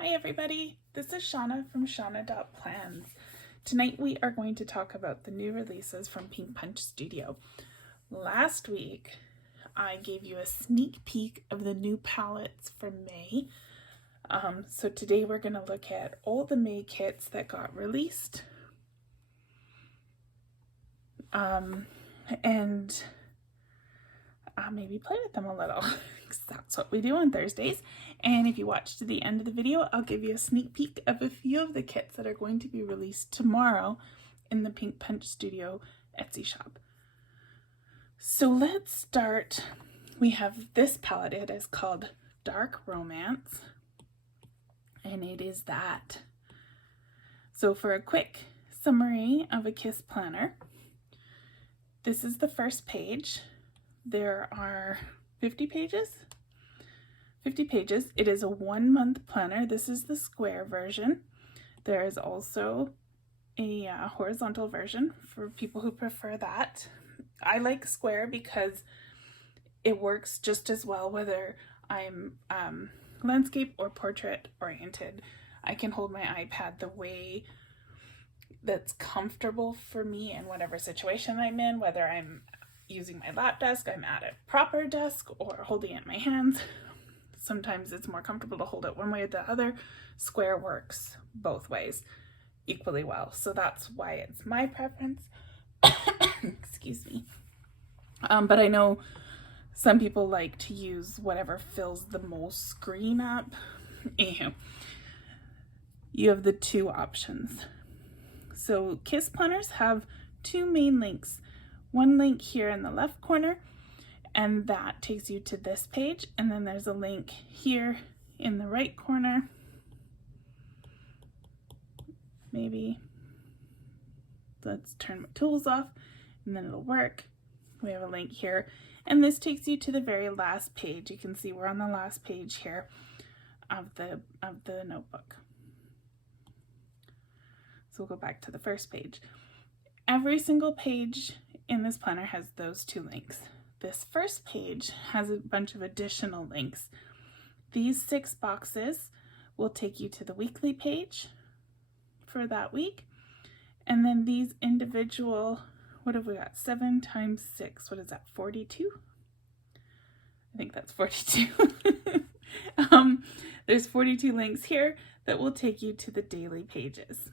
Hi everybody, this is Shauna from Shauna.plans. Tonight we are going to talk about the new releases from Pink Punch Studio. Last week I gave you a sneak peek of the new palettes for May. So today we're going to look at all the May kits that got released. And maybe play with them a little, because that's what we do on Thursdays. And if you watch to the end of the video, I'll give you a sneak peek of a few of the kits that are going to be released tomorrow in the Pink Punch Studio Etsy shop. So let's start. We have this palette. It is called Dark Romance, and it is that. So for a quick summary of a kiss planner, this is the first page. There are 50 pages. It is a 1 month planner. This is the square version. There is also a horizontal version for people who prefer that. I like square because it works just as well whether I'm landscape or portrait oriented. I can hold my iPad the way that's comfortable for me in whatever situation I'm in, whether I'm using my lap desk, I'm at a proper desk, or holding it in my hands. Sometimes it's more comfortable to hold it one way or the other. Square works both ways equally well, so that's why it's my preference. Excuse me. But I know some people like to use whatever fills the most screen up. Anywho, you have the two options. So kiss planners have two main links. One link here in the left corner, and that takes you to this page, and then there's a link here in the right corner. Maybe let's turn my tools off and then it'll work. We have a link here, and this takes you to the very last page. You can see we're on the last page here of the notebook. So we'll go back to the first page. Every single page in this planner has those two links. This first page has a bunch of additional links. These 6 boxes will take you to the weekly page for that week. And then these individual, what have we got? 7 times 6, what is that, 42? I think that's 42. There's 42 links here that will take you to the daily pages.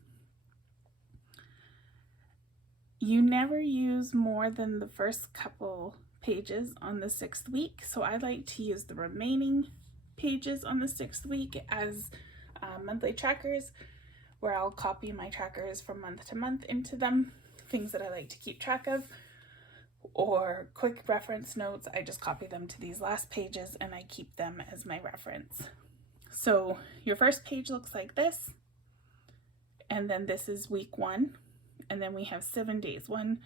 You never use more than the first couple pages on the 6th week, so I like to use the remaining pages on the 6th week as monthly trackers, where I'll copy my trackers from month to month into them, things that I like to keep track of, or quick reference notes. I just copy them to these last pages and I keep them as my reference. So your first page looks like this, and then this is week 1. And then we have 7 days, 1,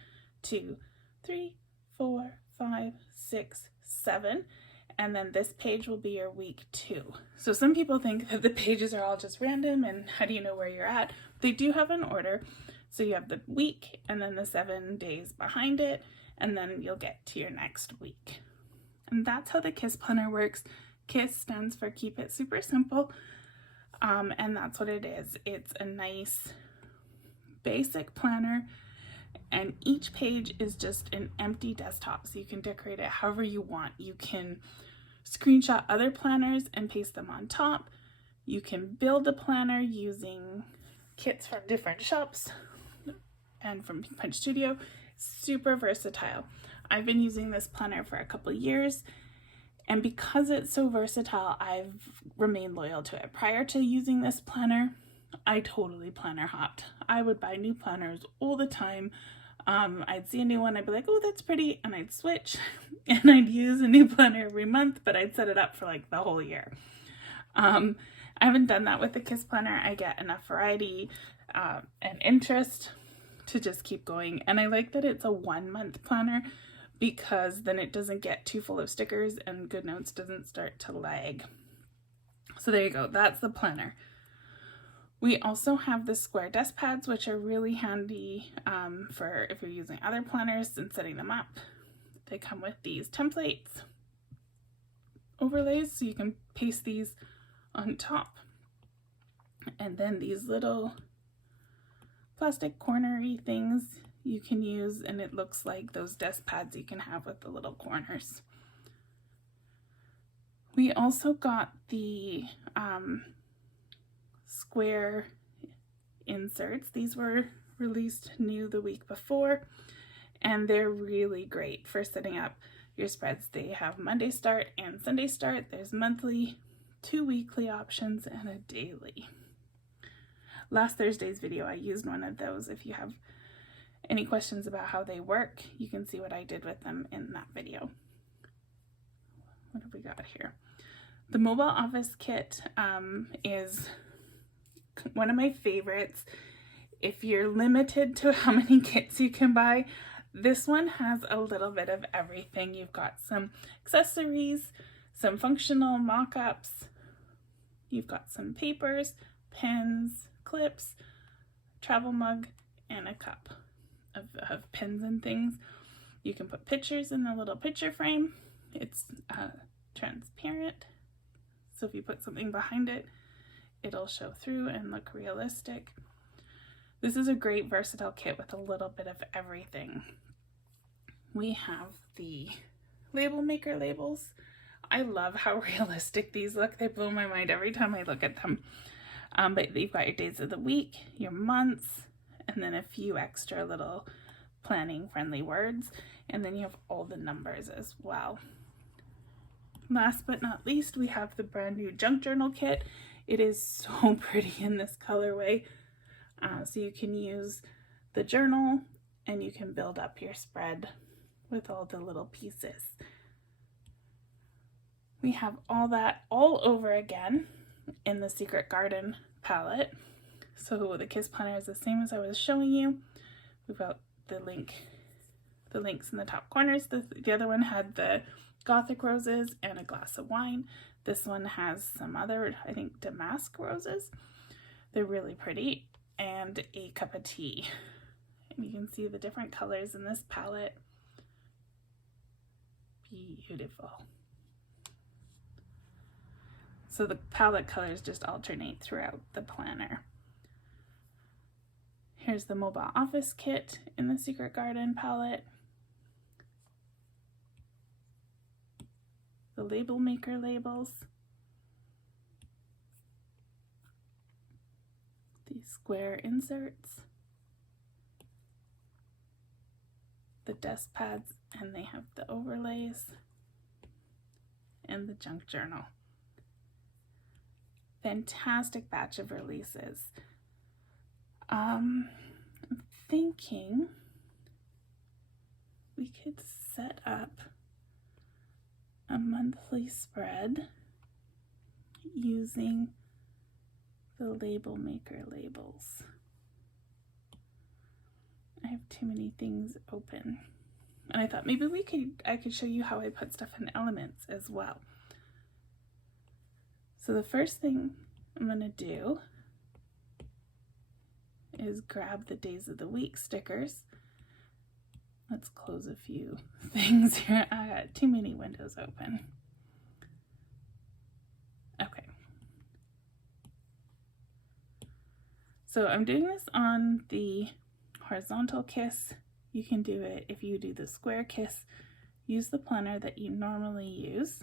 2, 3, 4, 5, 6, 7. And then this page will be your week 2. So some people think that the pages are all just random and how do you know where you're at? They do have an order. So you have the week and then the 7 days behind it, and then you'll get to your next week. And that's how the KISS planner works. KISS stands for Keep It Super Simple. And that's what it is. It's a nice basic planner, and each page is just an empty desktop, so you can decorate it however you want. You can screenshot other planners and paste them on top. You can build a planner using kits from different shops and from Pink Punch Studio. Super versatile. I've been using this planner for a couple years, and because it's so versatile, I've remained loyal to it. Prior to using this planner, I totally planner hopped. I would buy new planners all the time. I'd see a new one, I'd be like, oh, that's pretty, and I'd switch, and I'd use a new planner every month, but I'd set it up for like the whole year. I haven't done that with the KISS planner. I get enough variety and interest to just keep going, and I like that it's a 1 month planner because then it doesn't get too full of stickers and Goodnotes doesn't start to lag. So there you go, that's the planner. We also have the square desk pads, which are really handy for if you're using other planners and setting them up. They come with these templates, overlays, so you can paste these on top. And then these little plastic cornery things you can use, and it looks like those desk pads you can have with the little corners. We also got the square inserts. These were released new the week before, and they're really great for setting up your spreads. They have Monday start and Sunday start. There's monthly, 2 weekly options, and a daily. Last Thursday's video, I used one of those. If you have any questions about how they work, you can see what I did with them in that video. What have we got here? The mobile office kit is one of my favorites. If you're limited to how many kits you can buy, this one has a little bit of everything. You've got some accessories, some functional mock-ups, you've got some papers, pens, clips, travel mug, and a cup of pens and things. You can put pictures in the little picture frame. It's transparent, so if you put something behind it, it'll show through and look realistic. This is a great versatile kit with a little bit of everything. We have the label maker labels. I love how realistic these look. They blow my mind every time I look at them. But you've got your days of the week, your months, and then a few extra little planning friendly words. And then you have all the numbers as well. Last but not least, we have the brand new junk journal kit. It is so pretty in this colorway. So you can use the journal and you can build up your spread with all the little pieces. We have all that all over again in the Secret Garden palette. So the Kiss Planner is the same as I was showing you. We've got the links in the top corners. The other one had the Gothic roses and a glass of wine. This one has some other, I think, damask roses. They're really pretty. And a cup of tea. And you can see the different colors in this palette. Beautiful. So the palette colors just alternate throughout the planner. Here's the mobile office kit in the Secret Garden palette. The label maker labels. These square inserts. The desk pads, and they have the overlays. And the junk journal. Fantastic batch of releases. I'm thinking we could set up a monthly spread using the label maker labels. I have too many things open. And I thought maybe I could show you how I put stuff in elements as well. So the first thing I'm going to do is grab the days of the week stickers. Let's close a few things here. I got too many windows open. Okay. So I'm doing this on the horizontal kiss. You can do it if you do the square kiss. Use the planner that you normally use,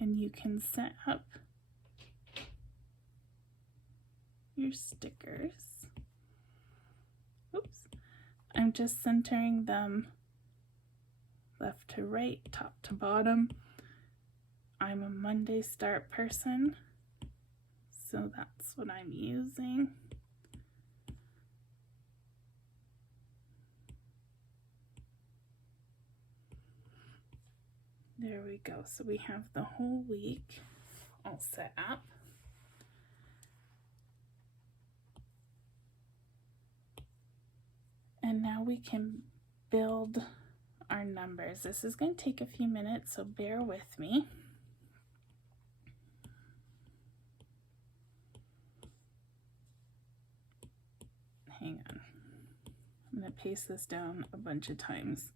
and you can set up your stickers. Oops. I'm just centering them left to right, top to bottom. I'm a Monday start person, so that's what I'm using. There we go. So we have the whole week all set up. And now we can build our numbers. This is going to take a few minutes, so bear with me. Hang on. I'm going to paste this down a bunch of times.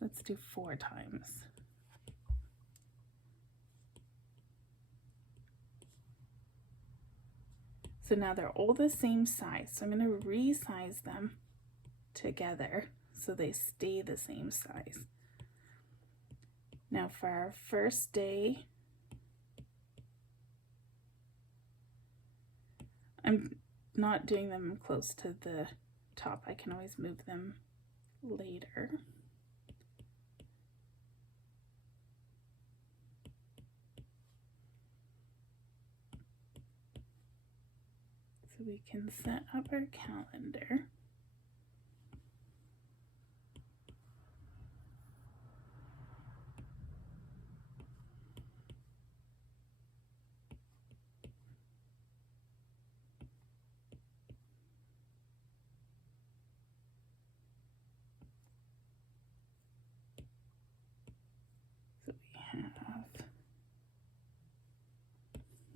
Let's do 4 times. So now they're all the same size. So I'm going to resize them together so they stay the same size. Now for our first day, I'm not doing them close to the top. I can always move them later. So we can set up our calendar. So we have,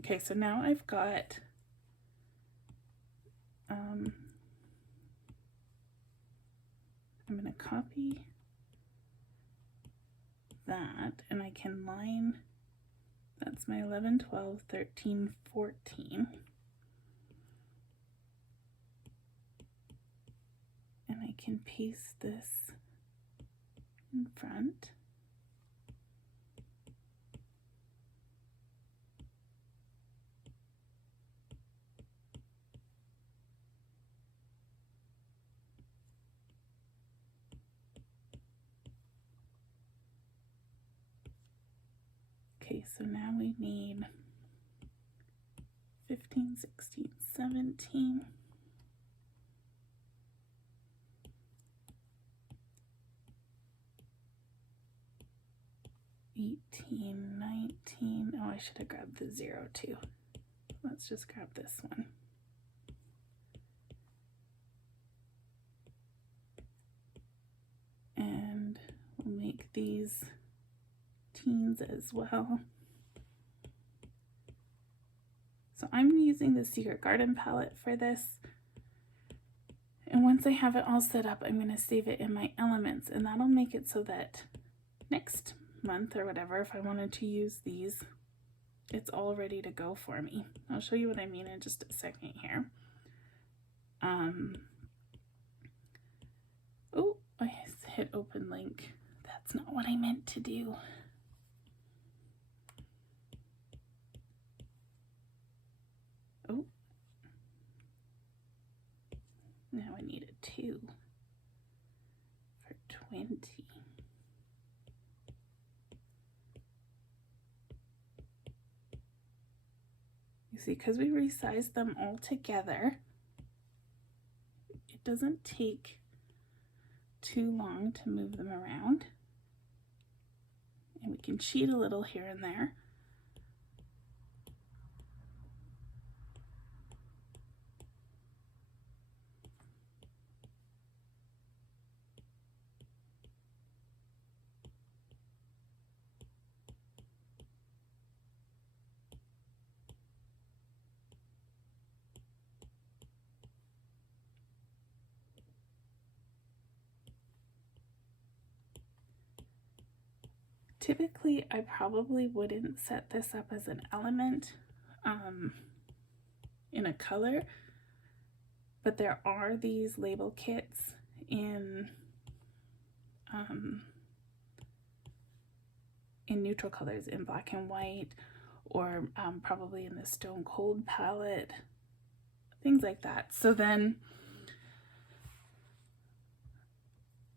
okay, so now I've got I'm going to copy that, and I can line, that's my 11, 12, 13, 14. And I can paste this in front. Okay, so now we need 15, 16, 17. 18, 19. Oh, I should have grabbed the 0 too. Let's just grab this one. And we'll make these teens as well. So I'm using the Secret Garden palette for this. And once I have it all set up, I'm going to save it in my elements, and that'll make it so that next month or whatever, if I wanted to use these, it's all ready to go for me. I'll show you what I mean in just a second here. Oh, I hit open link. That's not what I meant to do. Oh, now I need a 2 for 20. You see, because we resized them all together, it doesn't take too long to move them around. And we can cheat a little here and there. Typically, I probably wouldn't set this up as an element in a color, but there are these label kits in neutral colors, in black and white, or probably in the Stone Cold palette, things like that. So then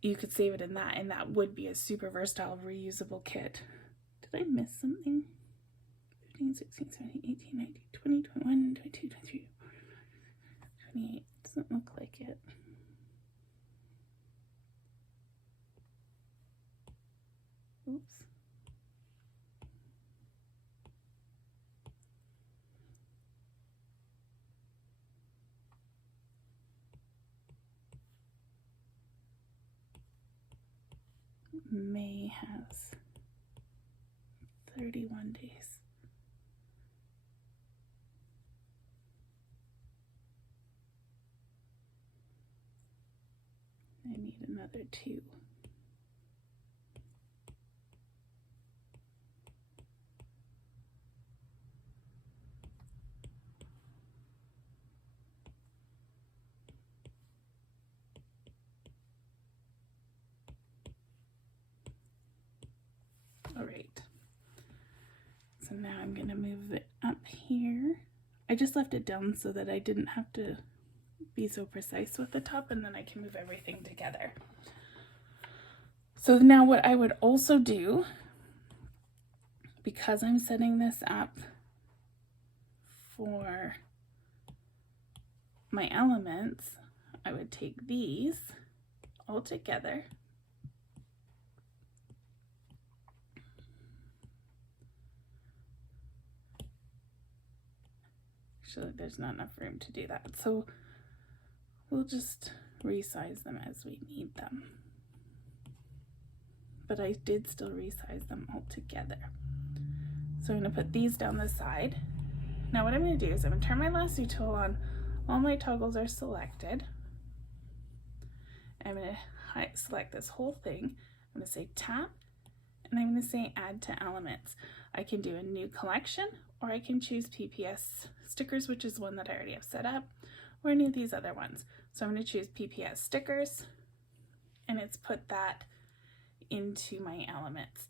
you could save it in that, and that would be a super versatile reusable kit. Did I miss something? 15, 16, 17, 18, 19, 20, 21, 22, 23, 28. Doesn't look like it. Oops. May has 31 days. I need another 2. So now I'm going to move it up here. I just left it down so that I didn't have to be so precise with the top, and then I can move everything together. So now what I would also do, because I'm setting this up for my elements, I would take these all together actually there's not enough room to do that, so we'll just resize them as we need them. But I did still resize them all together. So I'm going to put these down the side. Now what I'm going to do is I'm going to turn my lasso tool on. All my toggles are selected. I'm going to select this whole thing. I'm going to say tap, and I'm going to say add to elements. I can do a new collection, or I can choose PPS stickers, which is one that I already have set up, or any of these other ones. So I'm going to choose PPS stickers, and it's put that into my elements.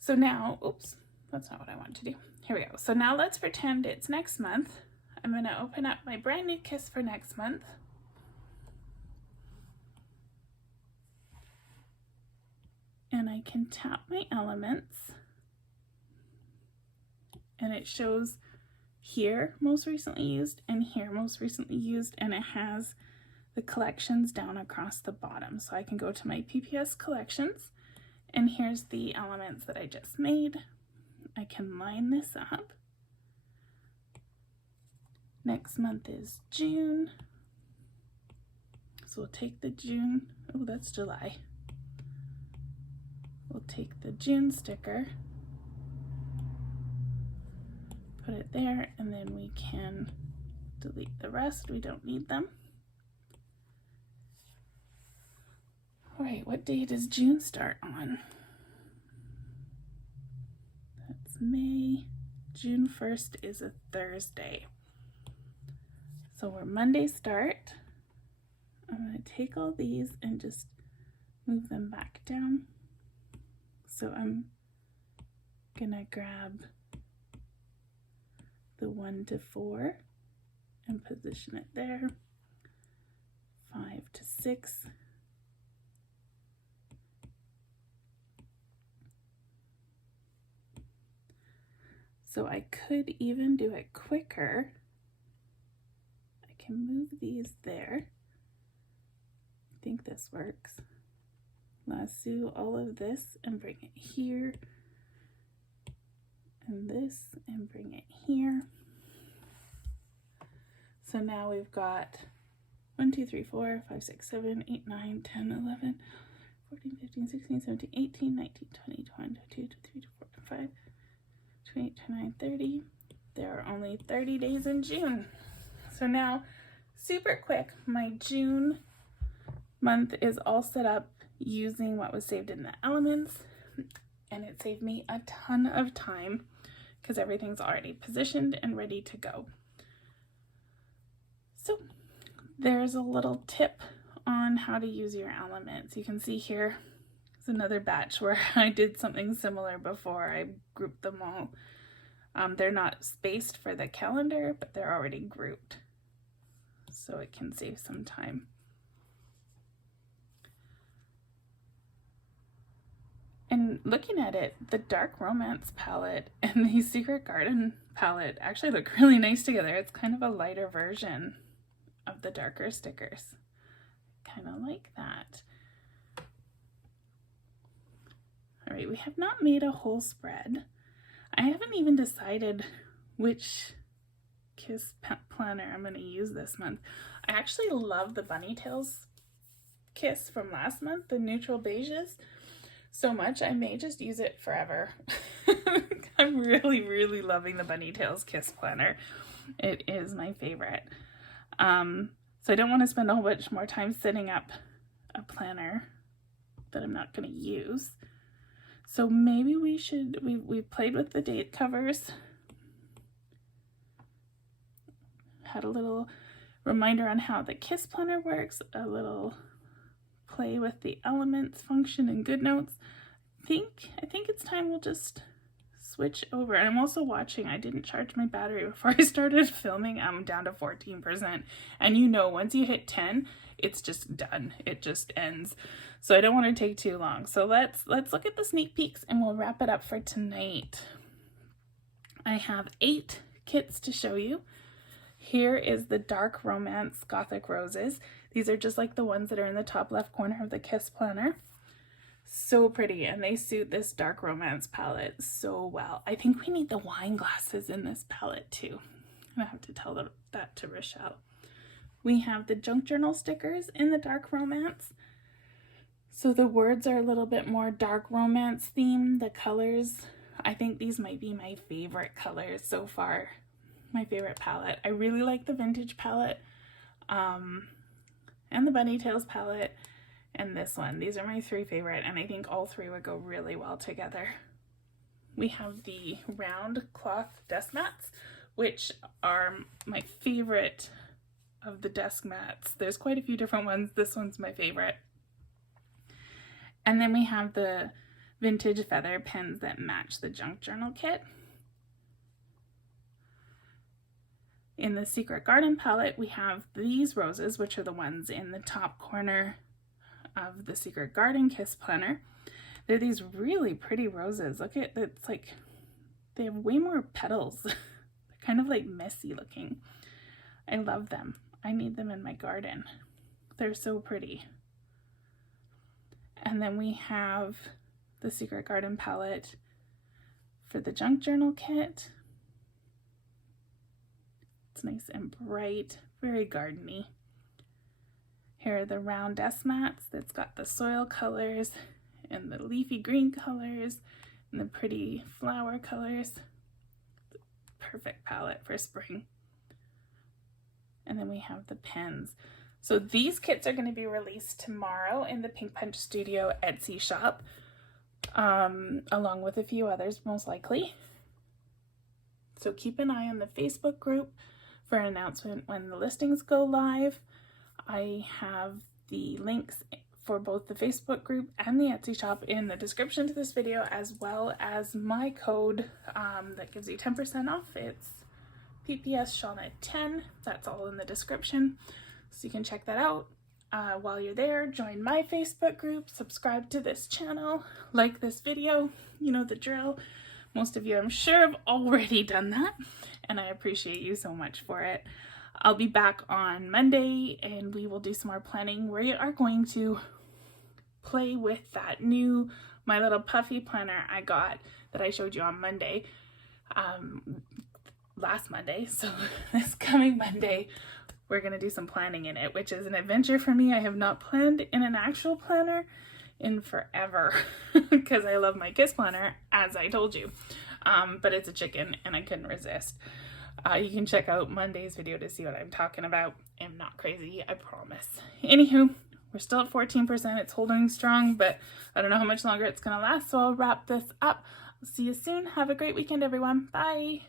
So now, oops, that's not what I want to do. Here we go. So now let's pretend it's next month. I'm going to open up my brand new kiss for next month. And I can tap my elements, and it shows here most recently used and here most recently used, and it has the collections down across the bottom. So I can go to my PPS collections, and here's the elements that I just made. I can line this up. Next month is June. So we'll take the June, oh, that's July. We'll take the June sticker, put it there, and then we can delete the rest. We don't need them. All right, what day does June start on? That's May. June 1st is a Thursday. So we're Monday start. I'm going to take all these and just move them back down. So I'm going to grab the 1 to 4 and position it there. 5 to 6. So I could even do it quicker. I can move these there. I think this works. Lasso all of this and bring it here, and this and bring it here. So now we've got 1, 2, 3, 4, 5, 6, 7, 8, 9, 10, 11, 14, 15, 16, 17, 18, 19, 20, 21, 22, 23, 24, 25, 28, 29, 30. There are only 30 days in June. So now, super quick, my June month is all set up using what was saved in the elements, and it saved me a ton of time because everything's already positioned and ready to go. So there's a little tip on how to use your elements. You can see here is another batch where I did something similar before. I grouped them all. They're not spaced for the calendar, but they're already grouped, so it can save some time. And looking at it, the Dark Romance palette and the Secret Garden palette actually look really nice together. It's kind of a lighter version of the darker stickers. Kind of like that. All right, we have not made a whole spread. I haven't even decided which kiss planner I'm going to use this month. I actually love the Bunny Tails kiss from last month, the neutral beiges, so much I may just use it forever. I'm really loving the Bunny Tails kiss planner. It is my favorite. So I don't want to spend a whole bunch more time setting up a planner that I'm not going to use. So maybe we should, we played with the date covers, had a little reminder on how the kiss planner works, a little play with the elements function in Goodnotes. I think it's time we'll just switch switch over. And I'm also watching, I didn't charge my battery before I started filming. I'm down to 14%. And you know, once you hit 10, it's just done. It just ends. So I don't want to take too long. So let's look at the sneak peeks and we'll wrap it up for tonight. I have 8 kits to show you. Here is the Dark Romance Gothic Roses. These are just like the ones that are in the top left corner of the Kiss Planner. So pretty, and they suit this dark romance palette so well. I think we need the wine glasses in this palette too. I'm gonna have to tell that to Rochelle. We have the junk journal stickers in the dark romance. So the words are a little bit more dark romance themed. The colors, I think these might be my favorite colors so far. My favorite palette. I really like the vintage palette and the Bunny Tails palette. And this one. These are my 3 favorite, and I think all 3 would go really well together. We have the round cloth desk mats, which are my favorite of the desk mats. There's quite a few different ones. This one's my favorite. And then we have the vintage feather pens that match the junk journal kit. In the Secret Garden palette, we have these roses, which are the ones in the top corner of the Secret Garden Kiss Planner. They're these really pretty roses. Look at, it's like, they have way more petals. They're kind of like messy looking. I love them. I need them in my garden. They're so pretty. And then we have the Secret Garden palette for the junk journal kit. It's nice and bright, very gardeny. Here are the round desk mats that's got the soil colors and the leafy green colors and the pretty flower colors. Perfect palette for spring. And then we have the pens. So these kits are going to be released tomorrow in the Pink Punch Studio Etsy shop, along with a few others most likely. So keep an eye on the Facebook group for an announcement when the listings go live. I have the links for both the Facebook group and the Etsy shop in the description to this video, as well as my code that gives you 10% off. It's PPS Shauna 10. That's all in the description, so you can check that out. While you're there, join my Facebook group, subscribe to this channel, like this video. You know the drill. Most of you, I'm sure, have already done that, and I appreciate you so much for it. I'll be back on Monday and we will do some more planning. We are going to play with that new My Little Puffy planner I got that I showed you on Monday, last Monday. So this coming Monday, we're going to do some planning in it, which is an adventure for me. I have not planned in an actual planner in forever because I love my Kiss planner, as I told you. But it's a chicken and I couldn't resist. You can check out Monday's video to see what I'm talking about. I'm not crazy, I promise. Anywho, we're still at 14%. It's holding strong, but I don't know how much longer it's going to last, so I'll wrap this up. I'll see you soon. Have a great weekend, everyone. Bye.